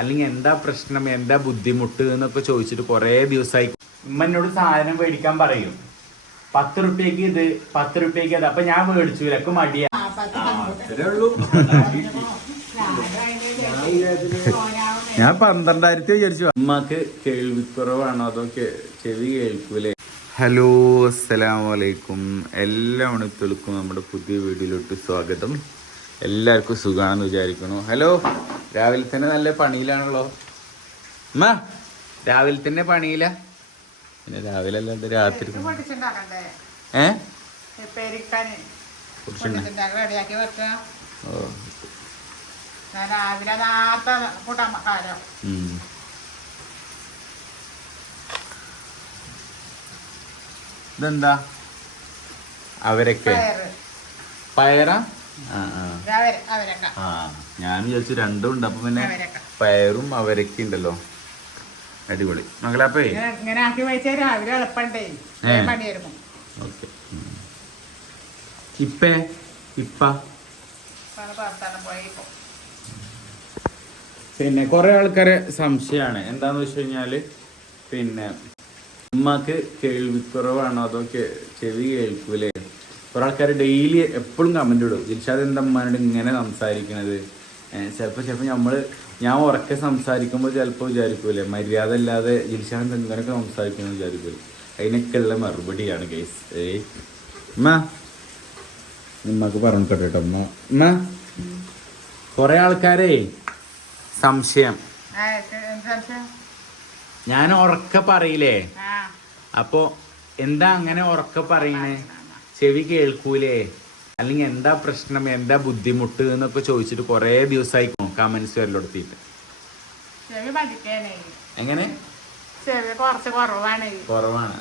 അല്ലെങ്കിൽ എന്താ പ്രശ്നം എന്താ ബുദ്ധിമുട്ട് എന്നൊക്കെ ചോദിച്ചിട്ട് കുറേ ദിവസമായി ഉമ്മ എന്നോട് സാധനം മേടിക്കാൻ പറയും. പത്ത് റുപ്യക്ക് ഇത് പത്ത് റുപ്യക്ക് അത്. അപ്പൊ ഞാൻ മേടിച്ചു ഇലക്ക് മടിയാ. ഞാൻ പന്ത്രണ്ടായിരത്തി വിചാരിച്ചു. അമ്മയ്ക്ക് കേൾവിക്കുറവാണോ അതോ ചെവി കേൾക്കൂലേ? ഹലോ അസ്സലാമലൈക്കും എല്ലാ മണിത്തുൾക്കും നമ്മുടെ പുതിയ വീഡിയോയിലോട്ട് സ്വാഗതം. എല്ലാവർക്കും സുഖമാണെന്ന് വിചാരിക്കുന്നു. ഹലോ രാവിലെ തന്നെ നല്ല പണിയിലാണല്ലോ. അമ്മ രാവിലെ തന്നെ പണിയില്ല പിന്നെ രാവിലെ അല്ലാണ്ട് രാത്രി ഏ? ഓ. രാവിലെ നേരത്തെ കൂട്ടാൻ കാലം. ഇതെന്താ? അവരൊക്കെ. പയറാ? ആ ഞാൻ വിചാരിച്ചു രണ്ടും ഉണ്ട്. അപ്പൊ പിന്നെ പയറും അവരൊക്കെ ഉണ്ടല്ലോ. അടിപൊളി. മകളപ്പേ ഇങ്ങനെ ആക്കി വെച്ചാൽ രാവിലെ എളുപ്പണ്ടേ? ഏ. പണി വരുമ്പോ ഓക്കെ. ഇപ്പേ? ഇപ്പ? പിന്നെ കുറെ ആൾക്കാരെ സംശയമാണ് എന്താന്ന് വെച്ച് കഴിഞ്ഞാൽ പിന്നെ ഉമ്മക്ക് കേൾവിക്കുറവാണോ അതോ ചെവി കേൾക്കൂലേ? കുറെ ആൾക്കാർ ഡെയിലി എപ്പോഴും കമന്റ് ഇടും. ജിൽഷാദ് എന്താ ഉമ്മാനോട് ഇങ്ങനെ സംസാരിക്കണത്? ചിലപ്പോൾ ചിലപ്പോൾ നമ്മൾ ഞാൻ ഉറക്കെ സംസാരിക്കുമ്പോൾ ചിലപ്പോൾ വിചാരിക്കൂലേ? മര്യാദ ഇല്ലാതെ ജിൽഷാദ് എന്താ ഇങ്ങനെയൊക്കെ സംസാരിക്കുമെന്ന് വിചാരിക്കൂലേ? അതിനൊക്കെ ഉള്ള മറുപടിയാണ് കേസ് ഏ ഉമ്മ. ഉമ്മക്ക് പറഞ്ഞു കേട്ടോ ഉമ്മ. ഉമ്മ. കുറെ ആൾക്കാരെ സംശയം? ഞാൻ ഉറക്ക പറയില്ലേ? അപ്പോ എന്താ അങ്ങനെ ഉറക്ക പറയണേ? ചെവി കേൾക്കൂലേ? അല്ലെങ്കിൽ എന്താ പ്രശ്നം? എന്താ ബുദ്ധിമുട്ട്? എന്നൊക്കെ ചോദിച്ചിട്ട് കുറേ ദിവസമായി കമന്റ്സ് വരലെടുത്തിട്ട്. എങ്ങനെ? കുറവാണ്.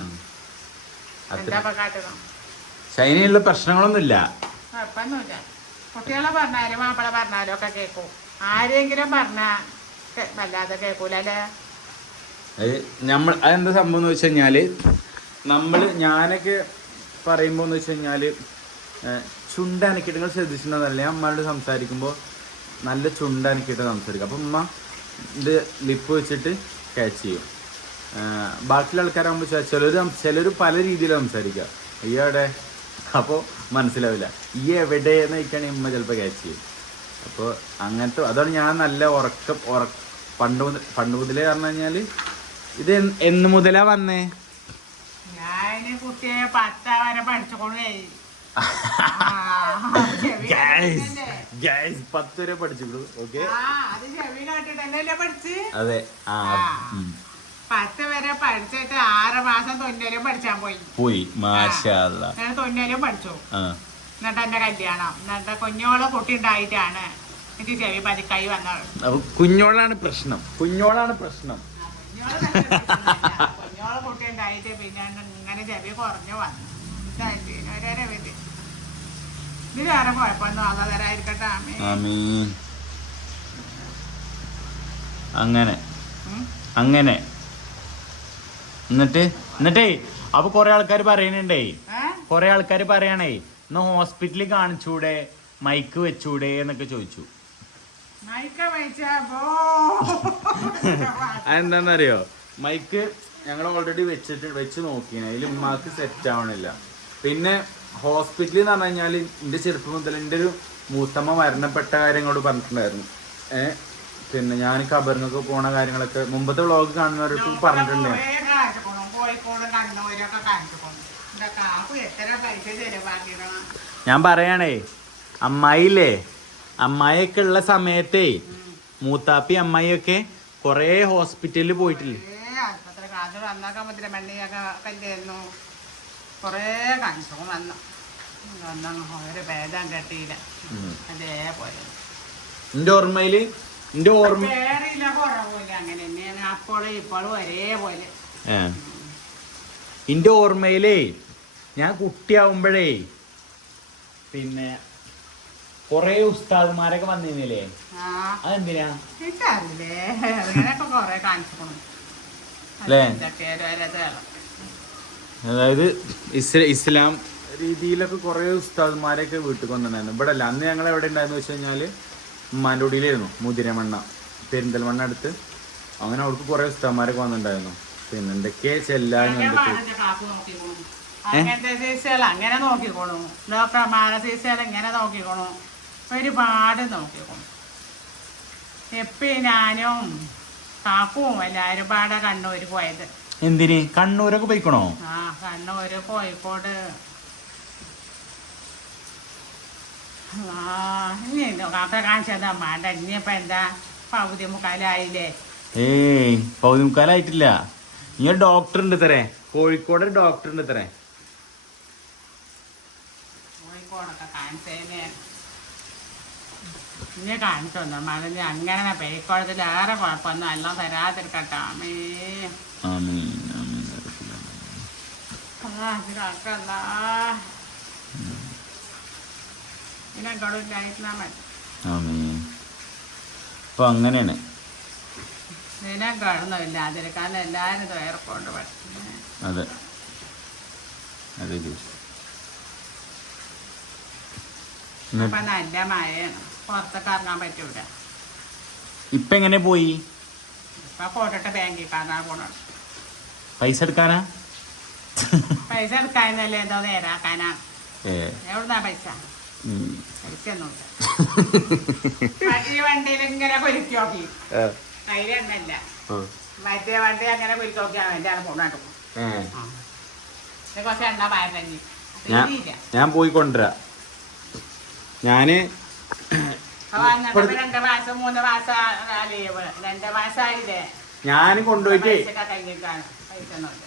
ചൈനയിലുള്ള പ്രശ്നങ്ങളൊന്നുമില്ല. കുഴപ്പമൊന്നുമില്ല. കുട്ടികളെ പറഞ്ഞാലും മാപ്പിള പറഞ്ഞാലും ഒക്കെ കേൾക്കും. ആരെങ്കിലും പറഞ്ഞാ വല്ലാതെ കേൾക്കൂല അല്ലേ നമ്മൾ അതെന്താ സംഭവം എന്ന് വെച്ച് കഴിഞ്ഞാൽ നമ്മൾ ഞാനൊക്കെ പറയുമ്പോൾ എന്ന് വെച്ച് കഴിഞ്ഞാൽ ചുണ്ട ചുണ്ടനക്കിട്ട് നിങ്ങൾ ശ്രദ്ധിച്ചിട്ടുണ്ടെന്നല്ല അമ്മയോട് സംസാരിക്കുമ്പോൾ നല്ല ചുണ്ട അനക്കിട്ട് സംസാരിക്കും. അപ്പം ഉമ്മ ഇത് ലിപ്പ് വെച്ചിട്ട് ക്യാച്ച് ചെയ്യും. ബാക്കിയുള്ള ആൾക്കാരാകുമ്പോൾ ചിലർ ചിലർ പല രീതിയിൽ സംസാരിക്കുക ഈ അവിടെ അപ്പോൾ മനസ്സിലാവില്ല. ഈ എവിടെ? എന്ന് ചോദിക്കുകയാണെങ്കിൽ ഉമ്മ ചിലപ്പോൾ ക്യാച്ച് ചെയ്യും. അപ്പോൾ അങ്ങനത്തെ അതാണ് ഞാൻ നല്ല ഉറക്കം ഉറ പണ്ട് മുതൽ പണ്ട് മുതലേ പറഞ്ഞു കഴിഞ്ഞാൽ ഇത് എന്ന് എന്ന് മുതലാ വന്നേ. ഞാൻ കുട്ടിയെ പത്ത വരെ പഠിച്ചുകൊണ്ടേ ഗൈസ് പത്ത് വരെ പഠിച്ചിട്ടുള്ളൂ ഓക്കെ അത് ആ. പത്ത് വരെ പഠിച്ചിട്ട് ആറ് മാസം തൊന്നലും പഠിച്ചാൻ പോയി. പോയി ഞാൻ തൊന്നലും പഠിച്ചു. എന്നിട്ട് എന്റെ കല്യാണം എന്നിട്ട് കുഞ്ഞോളെ കുട്ടി ഉണ്ടായിട്ടാണ് എനിക്ക് ചെവി പതിക്കായി വന്നത്. കുഞ്ഞോളാണ് പ്രശ്നം കുഞ്ഞോളാണ് പ്രശ്നം. കുട്ടി ഉണ്ടായിട്ട് പിന്നെ ഇങ്ങനെ ചെവി കുറഞ്ഞു വന്നു. വിധി ഇത് വേറെ കുഴപ്പമൊന്നും ആകാതരായിരിക്കട്ടെ അങ്ങനെ. അങ്ങനെ. എന്നിട്ട്? എന്നിട്ടേ അപ്പൊ കൊറേ ആൾക്കാർ പറയണുണ്ടേ. ഏ? കൊറേ ആൾക്കാർ പറയണേ ഇന്ന് ഹോസ്പിറ്റലിൽ കാണിച്ചൂടെ? മൈക്ക് വെച്ചൂടെ? എന്നൊക്കെ ചോദിച്ചു. അതെന്താന്നറിയോ? മൈക്ക് ഞങ്ങൾ ഓൾറെഡി വെച്ചിട്ട് വെച്ച് നോക്കിയാണ് അതിൽ ഉമ്മാക്ക് സെറ്റ് ആവണില്ല. പിന്നെ ഹോസ്പിറ്റലിൽ എന്ന് പറഞ്ഞു കഴിഞ്ഞാൽ എന്റെ ചെറുപ്പം മുതൽ എന്റെ ഒരു മൂത്തമ്മ മരണപ്പെട്ട കാര്യങ്ങളോട് പറഞ്ഞിട്ടുണ്ടായിരുന്നു. ഏഹ് പിന്നെ ഞാൻ കബറിനൊക്കെ പോണ കാര്യങ്ങളൊക്കെ മുമ്പത്തെ വ്ളോഗ് കാണുന്നവർക്ക് പറഞ്ഞിട്ടുണ്ടായിരുന്നു ഞാൻ പറയണേ അമ്മായില്ലേ? അമ്മായിയൊക്കെ ഉള്ള സമയത്തേ മൂത്താപ്പി അമ്മായിയൊക്കെ കുറേ ഹോസ്പിറ്റലിൽ പോയിട്ടില്ലേ? കാശ് വന്നൊക്കെ മുദ്ര മണ്ണിയൊക്കെ കല്ലായിരുന്നു കുറേ കാണിച്ചു. വന്നു. എന്റെ ഒരു ഭേദം കെട്ടിയില്ല. അതേപോലെ എന്റെ ഓർമ്മയിൽ? എന്റെ ഓർമ്മ പേറിയില്ല കുറവില്ല അങ്ങനെ തന്നെയാണ്. അപ്പോഴും ഇപ്പോഴും ഒരേപോലെ എന്റെ ഓർമ്മയിലേ ഞാൻ കുട്ടിയാവുമ്പോഴേ പിന്നെ കൊറേ ഉസ്താദ്മാരൊക്കെ വന്നിരുന്നില്ലേ? അതെന്തിനാ? കാണിച്ചു അല്ലേ? അതായത് ഇസ്ല ഇസ്ലാം രീതിയിലൊക്കെ കുറേ ഉസ്താദ്മാരെയൊക്കെ വീട്ടിൽ കൊണ്ടുവന്നായിരുന്നു ഇവിടെ അല്ല അന്ന് ഞങ്ങൾ എവിടെ ഉണ്ടായിരുന്നു വെച്ച് കഴിഞ്ഞാൽ മാനോടിയിലായിരുന്നു മുതിരമണ്ണ പെരിന്തൽമണ്ണ അടുത്ത്. അങ്ങനെ അവർക്ക് കുറെ ഉസ്താദ്മാരൊക്കെ വന്നിട്ടുണ്ടായിരുന്നു. പിന്നെ എന്തൊക്കെ ചെല്ലാനും അങ്ങനെ എന്തൊക്കെ കാപ്പ് നോക്കിക്കോളും. അങ്ങനത്തെ സീസുകൾ അങ്ങനെ നോക്കിക്കോണു ഡോക്ടർമാരെ സീസുകൾ ഇങ്ങനെ ഒരുപാട് നോക്കിക്കോണു എപ്പി ഞാനും കാക്കും എല്ലാവരും പാടെ കണ്ണൂർ പോയത്. എന്തിന്? കണ്ണൂരൊക്കെ പോയിക്കണോ? ആ കണ്ണൂർ കോഴിക്കോട്. ഏയ് പൗതി മുക്കാലായിട്ടില്ല. ഇങ്ങനെ ഡോക്ടർ ഉണ്ട് തരേ കോഴിക്കോട് ഡോക്ടർ ഉണ്ട് തരേ കോഴിക്കോടൊക്കെ ഇനി തന്നെ. മകന് അങ്ങനെ പേക്കോളത്തിൽ ഏറെ കുഴപ്പമൊന്നും എല്ലാം തരാതിരിക്കട്ടെ. അമ്മേ അപ്പൊ അങ്ങനെയാണ്. ഇതിനെ കാണുന്നില്ല അതിരിക്കാൻ എല്ലാവരും തയ്യാറക്കൊണ്ട് പറ്റും അതെ. അതെ ഇപ്പൊ നല്ല മഴയാണ്. പുറത്തൊക്കെ ഇറങ്ങാൻ പറ്റൂല. ഇപ്പൊ എങ്ങനെ പോയി? ഇപ്പൊ പോട്ടിട്ട് ബാങ്കിൽ കാണാൻ പോണം പൈസ എടുക്കാനാ? പൈസ എടുക്കാനല്ലേ എന്തോ നേരാക്കാനാ? എവിടുന്നാ പൈസ. പൈസ മറ്റേ വണ്ടിയിൽ ഇങ്ങനെ കുലുക്കി നോക്കി. അതിലൊന്നല്ല മറ്റേ വണ്ടി അങ്ങനെ കുലുക്കി നോക്കിയാണ് എന്റെ ആണ് പോണാട്ട് പോകും കുറച്ച് എണ്ണ പായ ഞാൻ പോയി കൊണ്ടുവരാ. ഞാൻ രണ്ട് മാസം മൂന്ന് മാസം ലീവ് രണ്ട് മാസമായില്ലേ ഞാൻ കൊണ്ടുപോയിട്ട്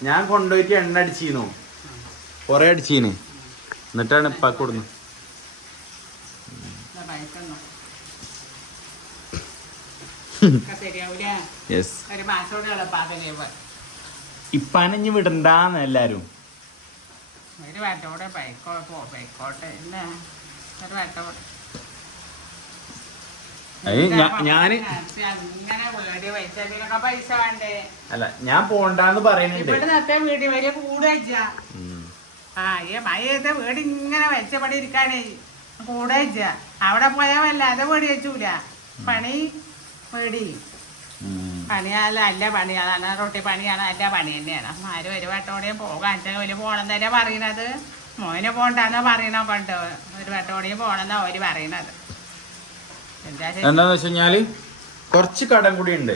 ഞാൻ കൊണ്ടുപോയിട്ട് എണ്ണ അടിച്ചീന്നു. കൊറേ അടിച്ചീന്. എന്നിട്ടാണ് ഇപ്പൊ കൊടുന്നു. എന്നാ പൈസ ഒന്നും ഒക്കെ ശരിയാവൂല? യെസ് ഒരു മാസം കൂടെ എളുപ്പാക്ക ലീവ് ഇപ്പാനഞ്ഞ് വിടണ്ടാന്ന് എല്ലാരും. ഒരു വട്ടോടെ പൈക്കോട്ടെ ഇല്ല. ഒരു വട്ടോടെ ഞാൻ അല്ല ഞാൻ പോണ്ടെന്ന് പറയുന്നുണ്ട്. വീട് ഇങ്ങനെ വെച്ചപടി ഇരിക്കാനേ കൂടെ അവിടെ പോയാ വല്ലാതെ വീട് വെച്ചൂല. പണി പേടി. പണിയാല പണിയല്ല അല്ല പണിയാണ് റൊട്ടി പണിയാണ് അല്ല പണി തന്നെയാണ്. ആരും ഒരു വട്ടോടെയും പോകാൻ ഒരു പോണം തന്നെ പറയണത്. മോന് പോണ്ടെന്ന് പറയണോ ഉണ്ട് ഒരു വട്ടോടെയും പോണെന്നാ അവർ പറയണത്. എന്താന്ന് വെച്ച് കഴിഞ്ഞാൽ കുറച്ച് കടം കൂടി ഉണ്ട്.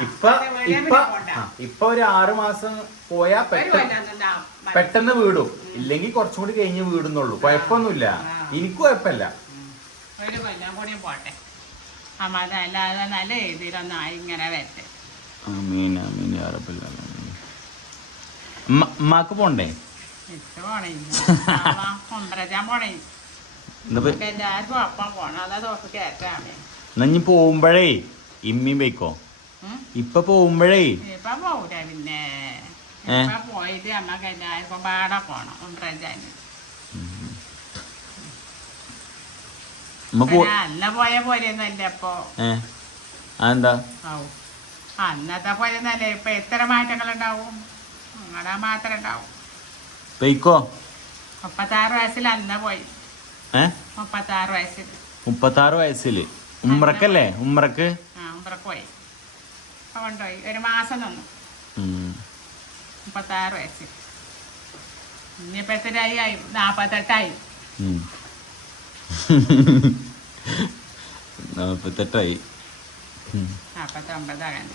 ഇപ്പൊ ഇപ്പൊ ആ, ഇപ്പൊ ഒരു ആറു മാസം പോയാ പെട്ടെന്ന്. പെട്ടെന്ന് വീടും. ഇല്ലെങ്കിൽ കുറച്ചും കൂടി കഴിഞ്ഞ് വീടുന്നുള്ളൂ. കുഴപ്പമൊന്നുമില്ല. എനിക്ക് കുഴപ്പമില്ല. ഒരു കൊല്ലം കൂടി പോട്ടെ. അമ്മ അല്ലാതെ നല്ല രീതിയിലൊന്നും ഇങ്ങനെ വരട്ടെ. ആമീൻ ആമീൻ യാ റബ്ബൽ ആലമീൻ. ഉമ്മ- ഉമ്മാക്ക് പോണ്ടേ? ഇട്ട് പോണേ കൊമ്പരച്ചാൻ പോണേ. ഇനി പോകുമ്പോഴേ ഇമ്മയും വയ്ക്കോ. ഇപ്പൊ പോകുമ്പോഴേ. പിന്നെ. പോയിട്ട് നമ്മക്ക് എല്ലാവർക്കും പാടെ പോണം. അല്ല പോയ പോലെ ഇപ്പൊ. അതെന്താ? അന്നത്തെ പോലെയൊന്നല്ല ഇപ്പൊ എത്ര മാറ്റങ്ങൾ ഉണ്ടാവും നിങ്ങളുടെ മാത്രം ഉണ്ടാവും. പോയിക്കോ മുപ്പത്താറ് വയസ്സിൽ അന്ന പോയി. മുപ്പത്താറ് വയസ്സിൽ മുപ്പത്താറ് ഉമ്രക്കല്ലേ? ഉമ്രക്ക് ആ ഉമ്പ്രക്ക് പോയി. അപ്പൊ കൊണ്ടുപോയി. ഒരു മാസം നിന്നു. മുപ്പത്താറ് വയസ്സിൽ ഇനിയിപ്പോ എത്രയായി ആയി നാപ്പത്തെട്ടായി. നാപ്പത്തെട്ടായി. നാപ്പത്തൊമ്പതാകാൻ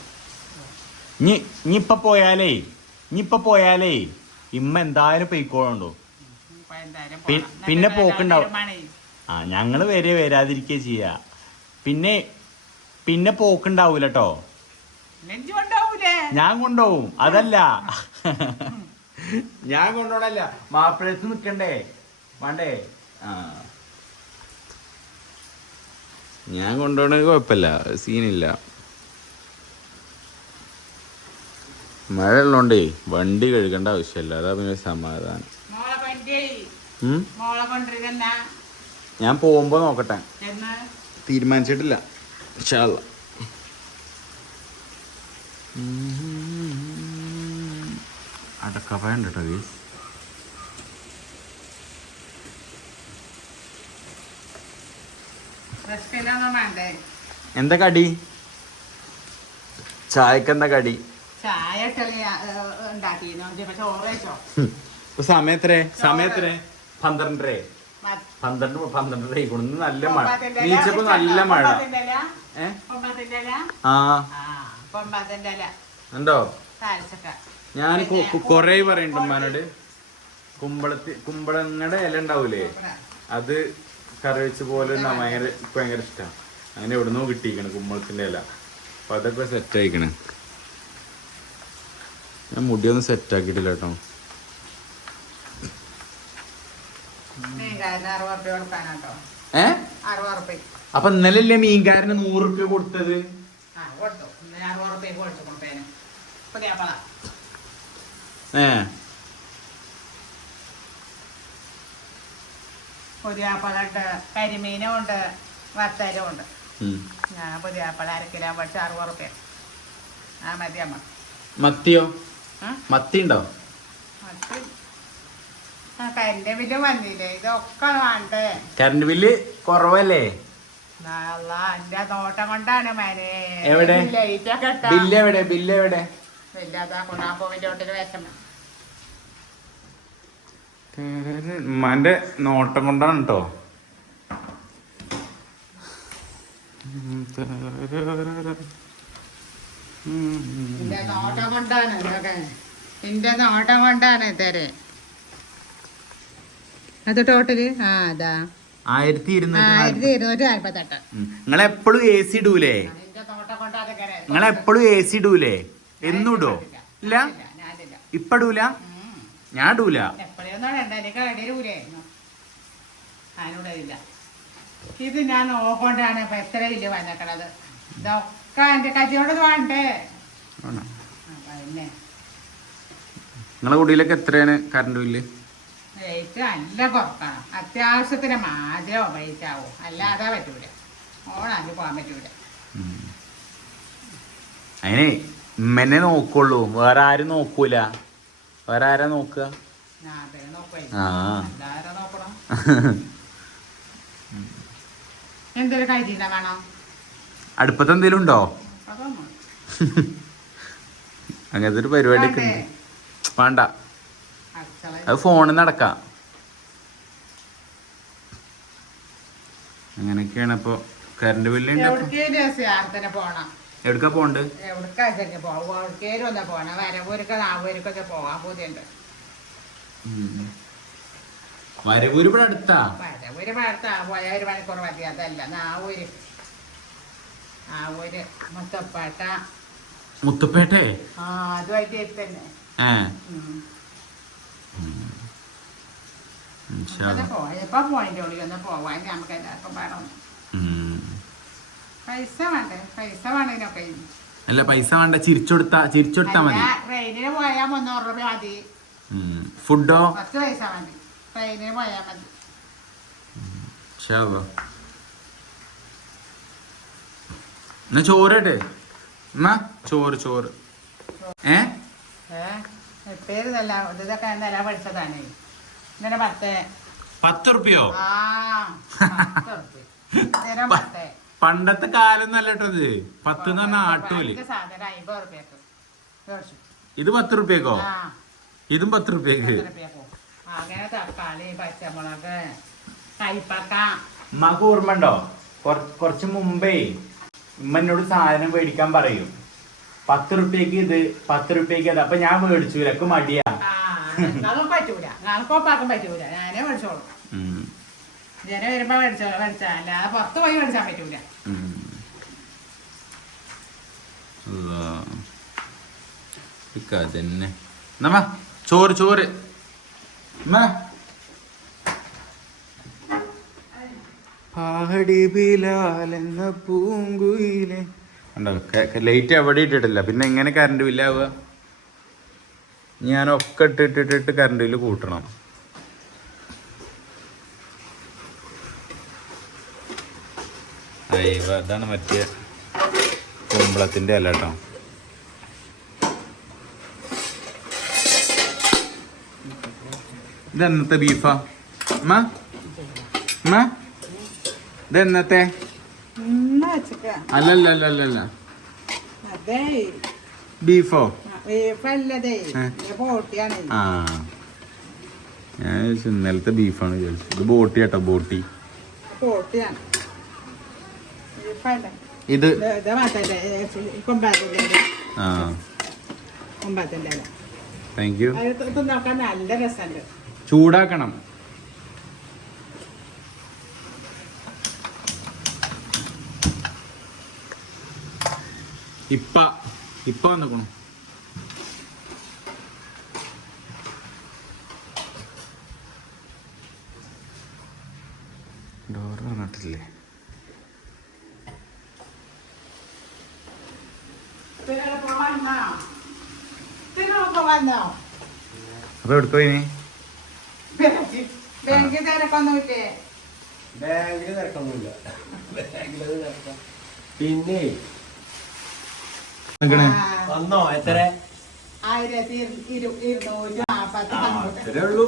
ഇനി ഇനിയിപ്പോ പോയാലേ ഇനിയിപ്പോ പോയാലേ ഇമ്മ എന്തായാലും പോയിക്കോളുണ്ടോ? പിന്നെ പോക്കുണ്ടാവും. ആ ഞങ്ങൾ വരെ വരാതിരിക്കുക ചെയ്യാ. പിന്നെ പിന്നെ പോക്കുണ്ടാവൂല കേട്ടോ ഞാൻ കൊണ്ടുപോകും അതല്ല. ഞാൻ കൊണ്ടുപോകണല്ല മാപ്പിളത്ത് നിക്കണ്ടേ? വേണ്ടേ? ആ. ഞാൻ കൊണ്ടുപോകണത് കുഴപ്പമില്ല. സീനില്ല. മഴ ഉള്ളോണ്ടേ വണ്ടി കഴുകേണ്ട ആവശ്യമില്ല. അതാ പിന്നെ സമാധാനം. ഞാൻ പോകുമ്പോ നോക്കട്ടെ. എന്ന്? തീരുമാനിച്ചിട്ടില്ല. ഇൻഷാ അള്ളാ. അടക്കപ്പഴം ഉണ്ട് കേട്ടോ എന്താ കടി? ചായക്കെന്താ കടി? ചായ ഇട്ടൽ ഉണ്ടാക്കിയിരുന്നു ഇപ്പൊ ചോറ് വെച്ചോ സമയത്രേ സമയത്രേ പന്ത്രണ്ടരേ. പന്ത്രണ്ട് പന്ത്രണ്ടര ഇവിടുന്ന് നല്ല മഴ. നീച്ചപ്പോ നല്ല മഴ. ആ. ഉണ്ടോ? ഞാൻ കൊറേ പറയുന്നുണ്ട് ഉമ്മാനോട്. കുമ്പളത്തി കുമ്പളങ്ങടെ ഇല ഉണ്ടാവൂലേ? അത് കറി വെച്ച് പോലെ ഭയങ്കര ഭയങ്കര ഇഷ്ടമാണ് അങ്ങനെ എവിടുന്നോ കിട്ടിയിരിക്കണ് കുമ്പളത്തിന്റെ ഇല. അപ്പൊ അതൊക്കെ സെറ്റ് ആയിക്കണ്. ഞാൻ മുടിയൊന്നും സെറ്റ് ആക്കിയിട്ടില്ല കേട്ടോ മീൻകാരന് അറുപത് റുപ്യ കൊടുക്കാനാട്ടോ ഏ? അപ്പൊ ഇന്നലെ മീൻകാരന് നൂറ് റുപ്യ കൊടുത്തത്? ഏ പുതിയ പളുണ്ട് കരിമീനും ഉണ്ട് വത്തലും ഉണ്ട് ഞാൻ പുതിയാപ്പള പള അരക്കിലോ പഠിച്ച അറുപത് റുപ്യ ആ മതിയമ്മ. മത്തിയോ? മത്തി ഉണ്ടോ മത്തി ആ കരിന്റെ ബില്ല് വന്നില്ലേ? ഇതൊക്കെ വേണ്ടേ? കറണ്ട് ബില്ല് കുറവല്ലേ? എന്റെ നോട്ടം കൊണ്ടാണ് മനെ എവിടെ? ബില്ല് എവിടെ? ബില്ല് എവിടെ? ഉമ്മാന്റെ നോട്ടം കൊണ്ടാണ് കേട്ടോ നോട്ടം കൊണ്ടാണ് എന്റെ നോട്ടം കൊണ്ടാണ് ഇതരെ അത് ടോട്ടൽ ആ അതാ. ആയിരത്തി ഇരുന്നൂറ്റി ആയിരത്തി ഇരുന്നൂറ്റി നാല്പത്തെട്ട്. നിങ്ങൾ എപ്പോഴും എ സി ഇടൂലേ? നിങ്ങൾ എപ്പോഴും എ സി ഇടൂലേ? എന്നും ഇടോ ഇല്ല? ഇപ്പൊ ഇടൂല? ഞാൻ ഇടൂല. ഇത് ഞാൻ നോക്കൊണ്ടാണ് ഇപ്പൊ എത്ര വലിയ വന്നേക്കണത്. ഇതൊക്കെ എന്റെ കജിയോട് വേണ്ടേ? നിങ്ങളെ കുടിയിലൊക്കെ എത്രയാണ് കറണ്ട് ബില്ല് റേറ്റ് നല്ല കുറക്കണം അത്യാവശ്യത്തിന് മാത്രമേ ഉപയോഗിക്കാവൂ അല്ലാതെ പറ്റൂല. ഓണാക്കി പോകാൻ പറ്റൂല. അതിനെ ഉമ്മനെ നോക്കുള്ളൂ. വേറെ ആരും നോക്കൂല. വേറെ ആരാ നോക്കുക? ആ. എല്ലാവരും നോക്കണം. എന്തൊരു കഴിച്ചില്ല വേണം? അടുപ്പത്ത് എന്തേലും ഉണ്ടോ? അങ്ങനത്തെ ഒരു പരിപാടി വേണ്ടേ? അത് ഫോണിൽ നടക്കാം. അങ്ങനെയൊക്കെയാണ് ഇപ്പൊ കറണ്ട് ബില്ല് എവിടക്കാ പോണ്ട് വരവൂര് ഇവിടെ അടുത്താ? വരവൂര് ഭാഗത്താ പോയ ഒരു മണിക്കൂർ മതി. അതല്ല നാവൂര് നാവൂര് മുത്തപ്പേട്ട. മുത്തുപ്പേട്ടെ? ആ അതുമായിട്ട് തന്നെ. ഏ. പോയപ്പോ പോയിന്റെ ഉള്ളിൽ? ഒന്ന് പോവാൻ നമുക്ക് എല്ലാവർക്കും ഉം. പൈസ വേണ്ടേ? പൈസ വേണതിനൊക്കെ അല്ല പൈസ വേണ്ട. ചിരിച്ചെടുത്താ ചിരിച്ചെടുത്താ മതി. ട്രെയിനിന് പോയാൽ മുന്നൂറ് രൂപ മതി. ഫുഡോ? പത്ത് പൈസ മതി. ട്രെയിനിന് പോയാൽ മതി. എന്നാ ചോറട്ടെ എന്നാ? ചോറ് ചോറ്. ഏ? നല്ല ഇതൊക്കെ നില പഠിച്ചതാണ്. ഇങ്ങനെ പത്ത്. പത്ത് റുപ്യോ ആ പത്ത് പത്ത്. പണ്ടത്തെ കാലം നല്ല കേട്ടത് പത്ത് എന്ന് പറഞ്ഞാൽ ആട്ടൂൽ ഇത് പത്ത് റുപ്യക്കോ ഇതും പത്ത് റുപ്യക്ക് ഉമ്മാക്ക് ഓർമ്മ ഉണ്ടോ കുറച്ച് മുമ്പേ ഉമ്മ എന്നോട് സാധനം മേടിക്കാൻ പറയും. പത്ത് റുപ്യക്ക് ഇത് പത്ത് റുപ്യക്ക് അത്. അപ്പൊ ഞാൻ മേടിച്ചു. ഇതൊക്കെ മടിയാ. ആ അതൊന്നും പറ്റൂല. ഞങ്ങൾക്കൊപ്പാക്കാൻ പറ്റൂല. ഞാനേ മേടിച്ചോളൂ. ഉം. ജനം വരുമ്പോ മേടിച്ചോ മേടിച്ചാ. അല്ലാതെ പുറത്ത് പോയി മേടിച്ചാൻ പറ്റൂല. ഉം. അല്ലാ. ഈ കഥ തന്നെ നമ്മ ചോറ് ചോറ്. പാടി ബിലാലെന്ന പൂങ്കുയിലെ ലൈറ്റ് എവിടെ ഇട്ടിട്ടില്ല. പിന്നെ എങ്ങനെ കറണ്ട് ബില്ലാവുക ഞാനൊക്കെ ഇട്ടിട്ടിട്ടിട്ട് കറണ്ട് ബില്ല് കൂട്ടണം. അയ്യോ അതാണ് മറ്റേ കുമ്പളത്തിന്റെ അല്ല കേട്ടോ. ഇതെന്നത്തെ ബീഫാ അമ്മ അമ്മ ഇത് അല്ലല്ല ബീഫോ? ആ ഞാൻ ഇന്നലത്തെ ബീഫാണ് ചോദിച്ചത് ഇത് ബോട്ടി കേട്ടോ ബോട്ടി. ഇത്? ആ. Thank you. ചൂടാക്കണം. ഇപ്പ. ഇപ്പ വന്നിക്കണു. ഡോർ പറഞ്ഞിട്ടില്ലേ അപ്പൊ എടുക്കോ ഇനി ബാങ്കിൽ തിരക്കൊന്നുമില്ലേ? ബാങ്കിൽ തിരക്കൊന്നുമില്ല. ബാങ്കിലത് തിരക്കാം. പിന്നെ നിക്കണേ? വന്നോ? എത്ര? ആയിരത്തി ഇരു- ഇരുന്നൂറ്റി നാപ്പത്തി അത്രേ ഉള്ളൂ.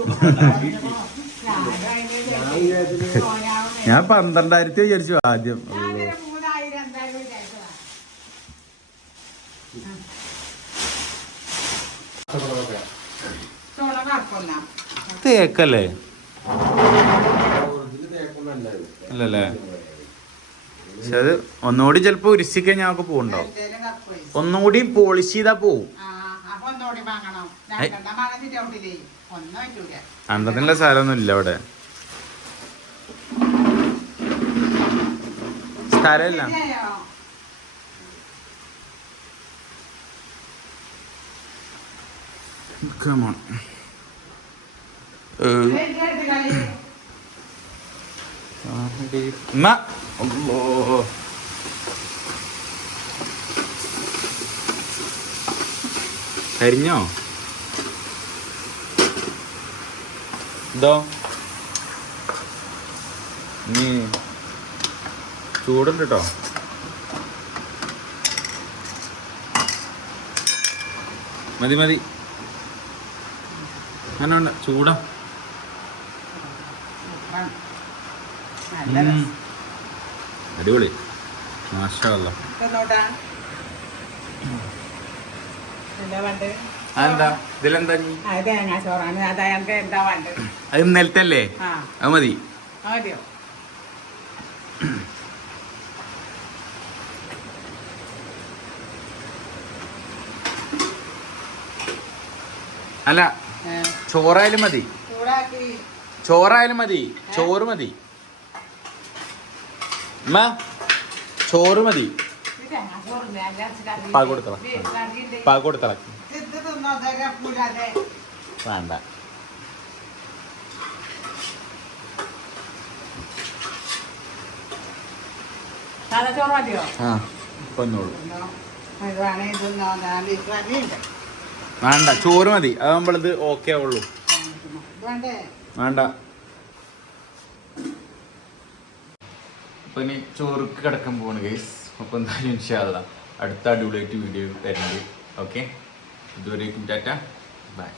ഞാൻ പന്ത്രണ്ടായിരത്തി വിചാരിച്ചു ആദ്യം. തേക്കല്ലേ? അല്ലല്ലേ പക്ഷെ അത് ഒന്നുകൂടി ചിലപ്പോ ഉരുസിക്കാൻ ഞങ്ങൾക്ക് പോവുണ്ടാവും. എന്തേലും കൂടി ഒന്നുകൂടി പോളിഷ് ചെയ്താ പോവും. ഒന്നും അന്തത്തിനുള്ള സ്ഥലമൊന്നും ഇല്ല അവിടെ. സ്ഥലമില്ല? Come on. ഏ, ഇത് എടുത്ത് കളി. ഉമ്മ. അള്ളോ. കരിഞ്ഞോ ഇതോ. നീ ചൂടുണ്ട് കേട്ടോ മതി മതി. അങ്ങനെ ഉണ്ട്. ചൂടാ. അടിപൊളി. മാഷാ അല്ലാ. തിന്നോട്ടാ. എന്താ വേണ്ടത്? അതെന്താ? ഇതിലെന്താ അത് ഇന്നലത്തെ അല്ലേ മതി. അല്ല ചോറായാലും മതി. ചോറായാലും മതി. ചോറ് മതി. ചോറ് മതി. കൊടുത്തള. വേണ്ട. ചോറ് ആ കൊന്നോളൂ. വേണ്ട ചോറ് മതി. ഇത് ഓക്കെ ആവുള്ളൂ. വേണ്ടേ? വേണ്ട. അപ്പൊ ഇനി ചോറുക്ക് കിടക്കാൻ പോവാണ് ഗൈസ് അപ്പൊ എന്തായാലും ഇൻഷാല്ല അടുത്ത അടിപൊളിയായിട്ട് വീഡിയോ തരുന്നുണ്ട് ഓക്കെ ഇതുവരേക്കും ടാറ്റ. ബൈ